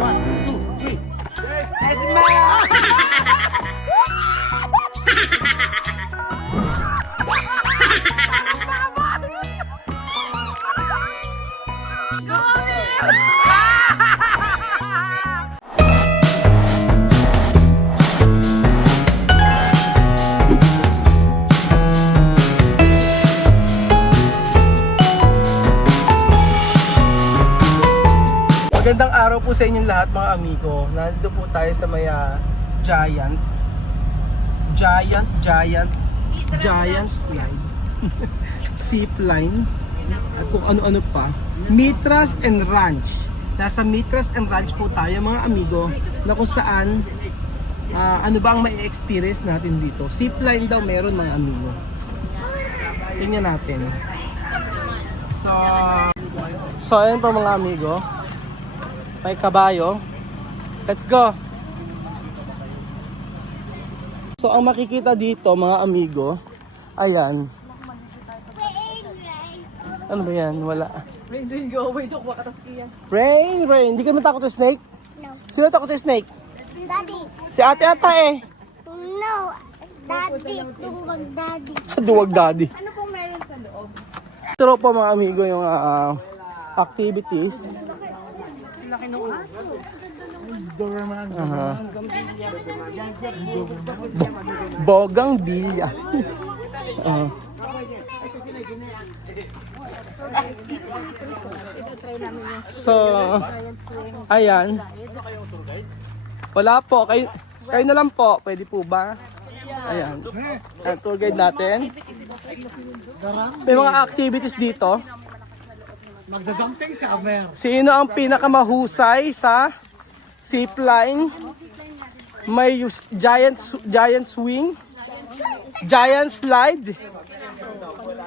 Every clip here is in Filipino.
1, 2, 3. Magandang araw po sa inyong lahat mga amigo. Nandito po tayo sa may Giant slide. Zipline at kung ano-ano pa. Mitras and Ranch. Nasa Mitras and Ranch po tayo mga amigo, na kung saan ano ba ang mai-experience natin dito. Zipline daw meron mga amigo. Tingnan natin. So ayan po mga amigo. May kabayo. Let's go! So ang makikita dito mga amigo, ayan. Ano ba yan? Wala. Rain, go away. Dok, wakatas kiyan. Rain. Hindi ka matakot sa snake? No. Sino takot sa snake? Daddy. Si ate ata eh. No. Daddy. Duwag daddy. Duwag daddy. Ano pong meron sa loob? Turo po mga amigo yung activities. Laki ng aso. Bogang bilya. So, ayan. Wala po. Kayo na lang po. Pwede po ba? Ayan. Ang tour guide natin. May mga activities dito. Magsa-jumping si Amer. Sino ang pinakamahusay sa zipline? May giant swing, giant slide,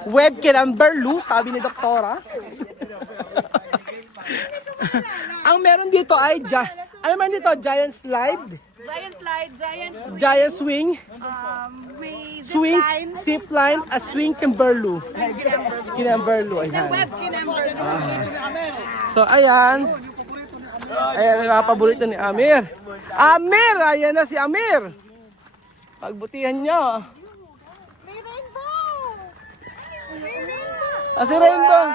web camberloo, sabi ni Doktora. Ang meron dito ay ano man dito? Giant slide, Giant slide, giant swing, may swing, zipline, at swing camberloo. Camberloo, ayan. web kinamber. So ayan. Ayan ang paborito ni Amir. Amir! Ayan na si Amir. Pagbutihan nyo. May rainbow! May rainbow! Si Rainbow.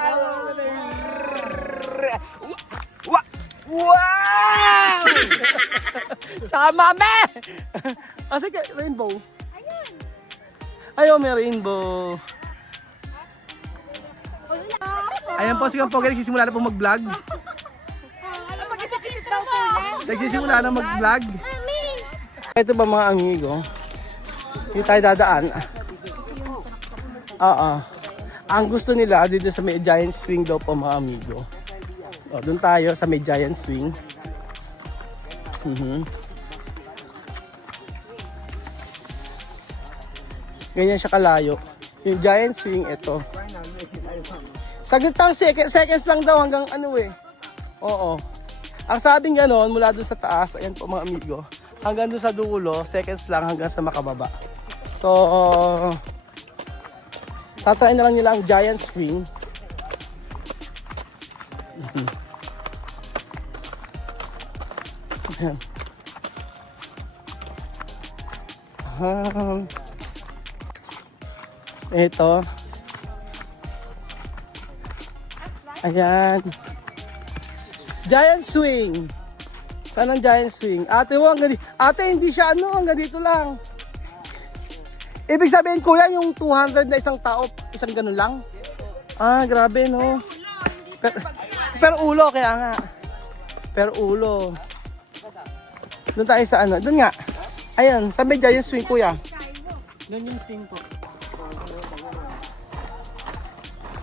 Wow! Tsaka mame! Sige, Rainbow. Ayaw, may Rainbow. Ayan po, sige po, nagsisimula na po mag-vlog. Mag-isip-isip daw po. Nagsisimula na mag-vlog. Ito ba mga amigo? Hindi tayo dadaan. Ang gusto nila dito sa may giant swing daw po mga amigo. O, doon tayo sa may giant swing. Ganyan siya kalayo. Yung giant swing, ito. Saglit lang, seconds lang daw hanggang ano eh. Oo. Ang sabing ganon, mula doon sa taas, ayan po mga amigo, hanggang doon sa dulo, seconds lang hanggang sa makababa. So, tatry na lang nila ang giant swing. Ito. Ayan. Giant swing. Saan ang giant swing? Ate mo, ate hindi siya hanggang dito lang. Ibig sabihin kuya, yung 200 na isang tao, isang ganun lang? Ah, grabe no. Pero ulo, kaya nga. Pero ulo. Doon tayo sa ano, doon nga. Ayan, sa may giant swing kuya. Doon yung swing po.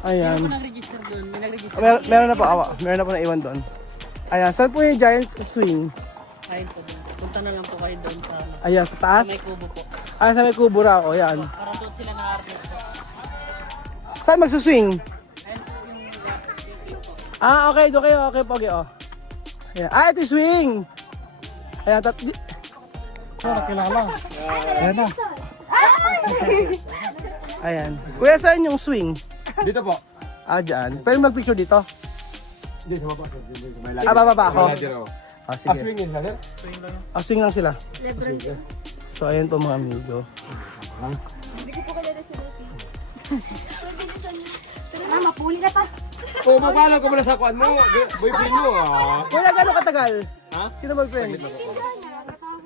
Ayan. Nag-register doon. May nag-register. Meron na po, meron na po na iwan doon. Ayan, saan po yung giant swing? Ayun po doon. Punta na lang po kayo doon sa Ayan, sa taas? may kubo po. Ah, sa may kubo raw, ayan. Para doon sila na-harness po. Saan magsuswing? Ah, okay, doon kayo, okay, pogi, oh. Ayan. Ah, ito yung swing! Ayan, Kilala. Ayan na. ayan. Kuya, saan yung swing? Dito po. Ah, dyan. Pwede mag-picture dito? Dito sa baba. Ah, bababa ako. Ah, sige. Swingin na rin. Swing lang sila. So, ayan po mga amigo. Mama, puli ka pa. O, mapala ko muna sa kwan mo. Boyfriend mo, Kuya, gano'ng katagal? Ha? Sino boyfriend?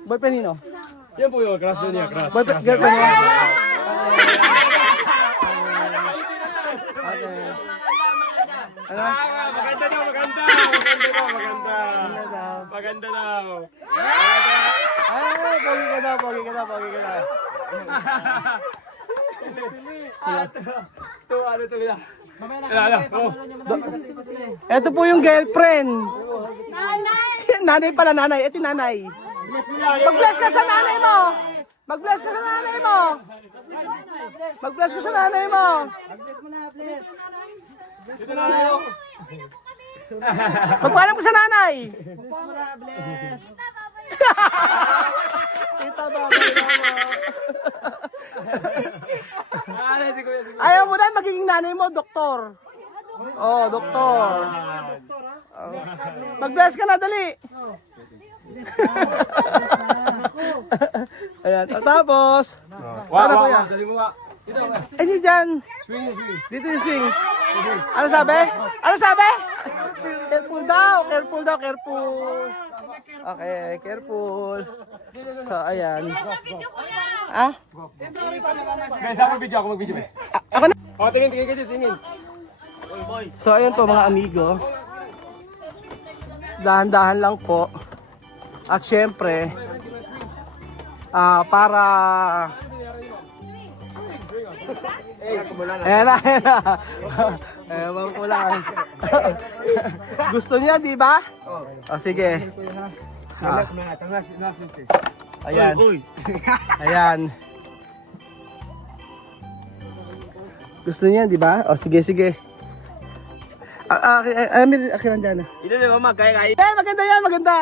Boyfriend nino? Yan po yun, crush doon niya, crush. Boyfriend, girlfriend niya? Okay. Ano? Maganda daw, maganda. Maganda daw, maganda. Maganda daw. Ay, pogi ka daw, pogi ka daw, pogi ka daw. Ito, ano tuloy na. Ano, Ito po yung girlfriend. Nanay! Nanay pala, nanay. Ito yung nanay. Mag-bless ka sa nanay mo. Mag-bless ka sa nanay mo. Mag-bless ka sa nanay mo. Dito na tayo. Magpaalam ka sa nanay. Tita, babay mo. Ano, si Kuya, si Kuya. Ayaw mo na, magiging nanay mo, doktor. Oh, doktor. Oh. Mag-bless ka na, dali. Ayan, o, tapos. Sana kuya. Dali mo nga. Ito, Ay, di dyan. swing, swing. Dito yung swing. Ano sabi? Ano sabi? Careful daw, careful daw, careful. Okay, careful. So, ayan. Ah? May sama video ako mag-video. Ako na. O, tingin, tingin, tingin, tingin. So, ayan po mga amigo. Dahan-dahan lang po. At syempre, para... Ayan na, ayan na. Ewan ko lang. Gusto niya, di ba? O, sige. Ayan. Ayan. Gusto niya, di ba? O, sige, sige. Amir, akin dyan. Ito na mama, kaya. Eh, maganda yan, maganda.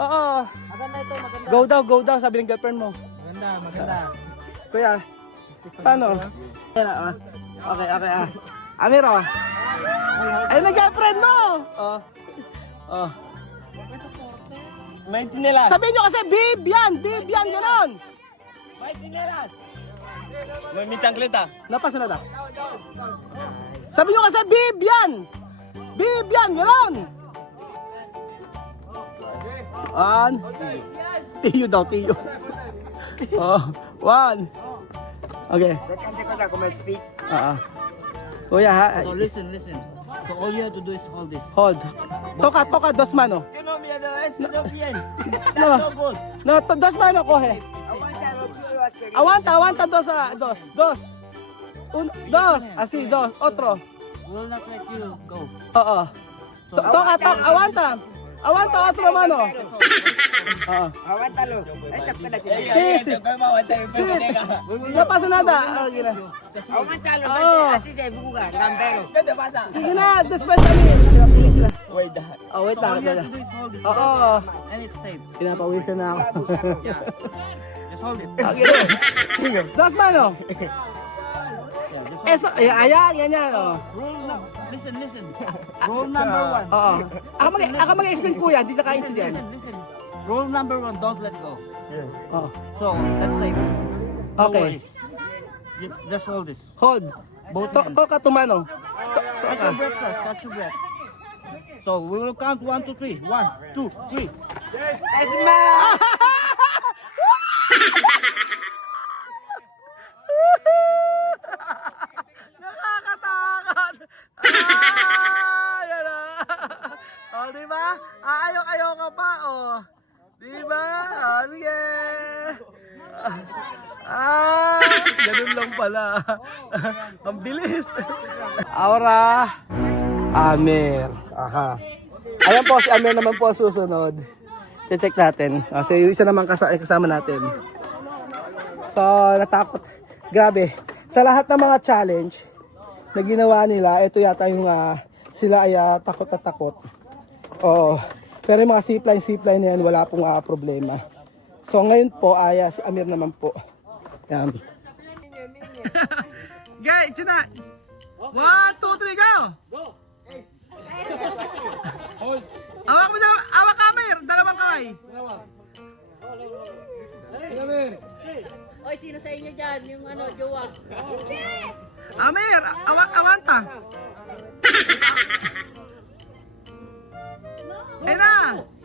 Oo. Maganda ito, maganda. Go daw, sabi ng girlfriend mo. Maganda. Kuya, paano? Ayan, okay, Amir, oh. Ay, na girlfriend mo. Oh. May tinilas. Sabihin nyo kasi, Bib yan, gano'n. May tinilas. May mitang klita. Napasa na daw. Sabi nyo kasi, Bib yan, gano'n. Tiyo daw, tiyo. Oh, 1. Okay. Kasi ko may speak. Kuya ha. So listen. So all you have to do is hold this. Hold. Toka, dos mano. No, dos mano, coge. Aguanta, dos. Dos, así, dos, otro. Will not let you go. Oo. Toka, aguanta, otro mano. Oo. Aguántalo. Esta pela que Sí. No pasa nada. Okay na. Aguántalo. Oh. Así se buga, gambero. Sige na, después amin. Pili sila. Wait, Oh, wait lang. all you have to do is hold it. Oo. And it's safe. Pinapawisan na ako. Just hold it. Okay. Dos mano. Eso, ayan, ganyan, oh. Listen. Rule number 1. Oo. Ako mag-explain kuya, hindi nakaintindihan. Listen. Rule number 1, don't let go. Oo. So, that's safe. No Okay. worries. Just hold this. Hold. Both hands. Toka, tumano. Catch your breath first. Catch your breath. So, we will count 1, 2, 3. 1, 2, 3. Nakakatakot. Yan na. Oh, di ba? Ayaw ka pa, oh. Di ba? Sige. Ganun lang pala. Ang bilis. Aura. Amir. Aha. Ayan po, si Amir naman po ang susunod. Check natin. Kasi yung isa naman kasama natin. So, natakot. Grabe. Sa lahat ng mga challenge na ginawa nila, ito yata yung sila ay takot na takot. Oo. Pero yung mga zipline na yan, wala pong problema. So, ngayon po, si Amir naman po. Yan. Okay, China. 1, 2, 3, go! Go! Awak mo na, awak Amir! Hoy, sino sa inyo dyan? Yung ano, jowa. Amir, awanta. Ayun na.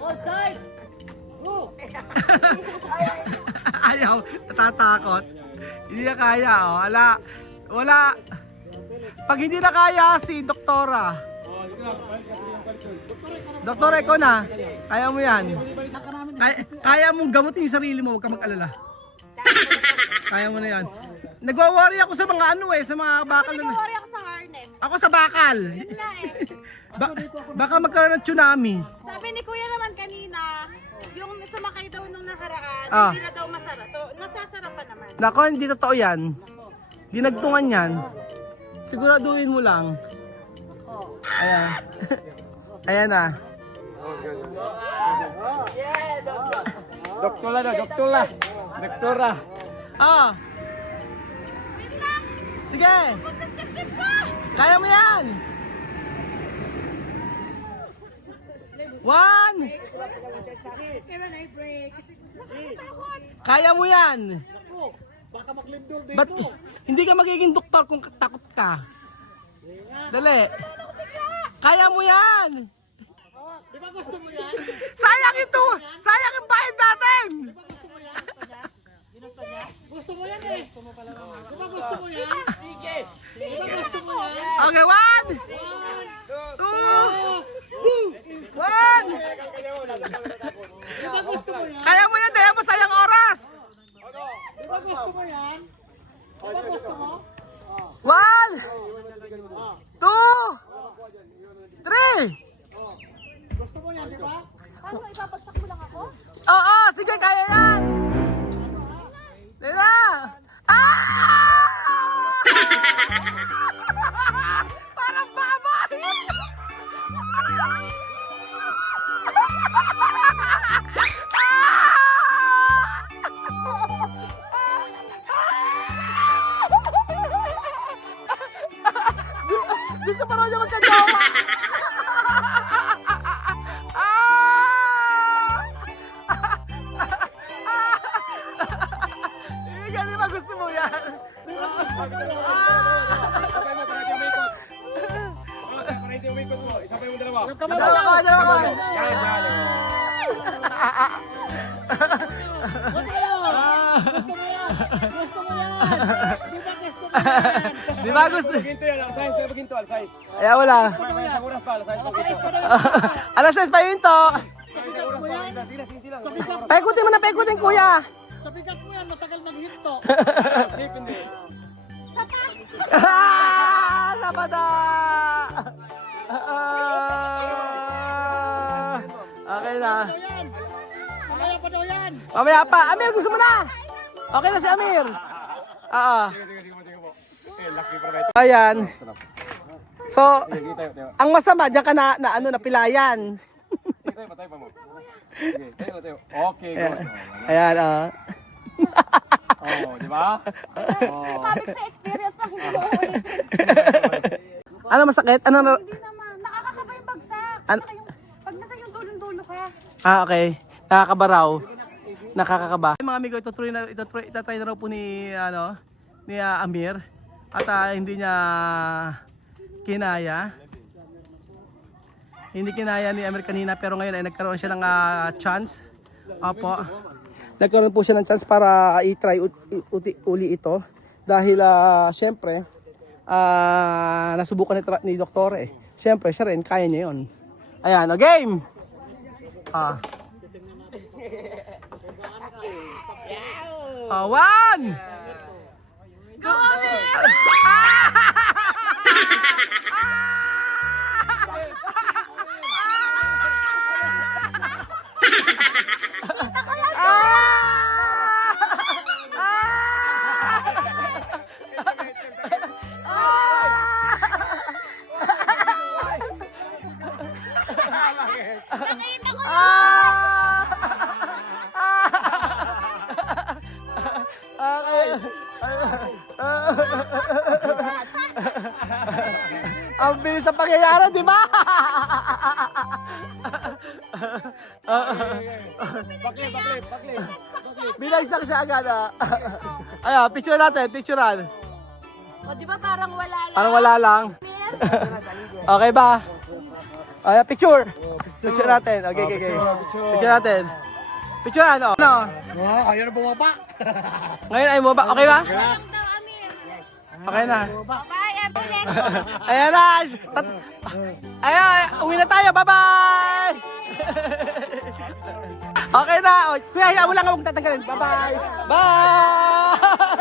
Outside! Ayaw, natatakot. Hindi na kaya, oh. Wala. Pag hindi na kaya, si Doktora. Doktora, ikaw na. Kaya mo yan. Kaya mong gamutin yung sarili mo, huwag ka mag-alala. Kaya mo na yan. Nagwa-worry ako sa mga sa mga bakal na. Nag-worry ako sa harness. Ako sa bakal. Yun nga eh. Baka magkaroon ng tsunami. Sabi ni Kuya naman kanina, yung sumakay daw nung nakaraan, Ah. hindi na daw masarap. Nasasarapan naman. Nako, hindi totoo yan. Dinagtungan yan. Siguraduhin mo lang. Ayan. Ayan na. Doktora daw, doktora. Doktora. Ah. Sige. Kaya mo yan. 1. Kaya mo yan. Ba't hindi ka magiging doktor kung takot ka? Dali. Kaya mo yan. Di ba gusto mo yan? Sayang ito. Sayang yung bayad natin. Gusto mo yan eh. Di ba gusto mo yan? Sige. Di ba gusto mo yan? Okay, 1, 2, 1. Di ba gusto mo yan? Kaya mo yan, dahil mo sayang oras. Di ba gusto mo yan? Di ba gusto mo? 1, 2, 3. Gusto mo yan, di ba? Paano, ipapagsak mo lang ako? Oo, sige, kaya yan. Dila. Ah! Parang baboy. Gusto pa raw niya magkagawa. Hindi ba gusto mo yan? Isabay mo, para hindi umikot. Para hindi umikot mo. Isabay mo dalawa. Dalawa. Yan, yan. Di ba gusto? Ginto yan, alas 6. Tayo ginto, alas 6. Kaya wala. Isang oras pa, alas 6 pa ginto. Alas 6 pa yun to. Isang oras pa, sila, sila. Paikutin mo na, paikutin kuya. Sa bigat mo yan, matagal mag-hinto. Safe, hindi. Sabada! Okay na. Yan. Kaya pa daw yan. Mamaya pa. Amir, gusto mo na? Okay na si Amir. Oo. Sige po. Lucky para kayo. Ayan. So, Sige, tayo. ang masama, diyan ka na pilayan. Sige, tayo, patay pa mo. Sige, tayo. Okay, good. Ayan, Oh, di ba? Oh. Sabi ko sa experience na hindi ko ulitin. Ano masakit? Ano na? Hindi naman. Nakakakaba yung bagsak. An- Saka pag nasa yung dulong-dulo ka. Okay. Nakakaba raw. Nakakakaba. Mga amigo, itatry na raw po ni Amir. At hindi niya kinaya. Hindi kinaya ni Amir kanina, pero ngayon ay nagkaroon siya ng chance. Opo. Nagkaroon po siya ng chance para i-try uli ito. Dahil syempre, nasubukan ni Doktor eh. Syempre, siya rin, kaya niya yun. Ayan, game! One! Go, Amir! Ang bilis ng pangyayari, di ba? Baklip, baklip, baklip. Binagsak siya agad ah. Ayan, picture natin, picturean. O, di ba parang wala lang? Parang wala lang. Okay ba? Ayan, picture. Picture natin. Okay, okay, okay. Picture natin. Picture ano? Ano? Ayaw na bumaba. Ngayon ay mo ba? Okay ba? Walang daw, Amir. Okay na. Bye, Evelyn. Ayan na. Ayan, uwi na tayo. Bye-bye! Okay na. O, kuya, hayaan mo lang ako magtatanggalin. Bye-bye! Bye!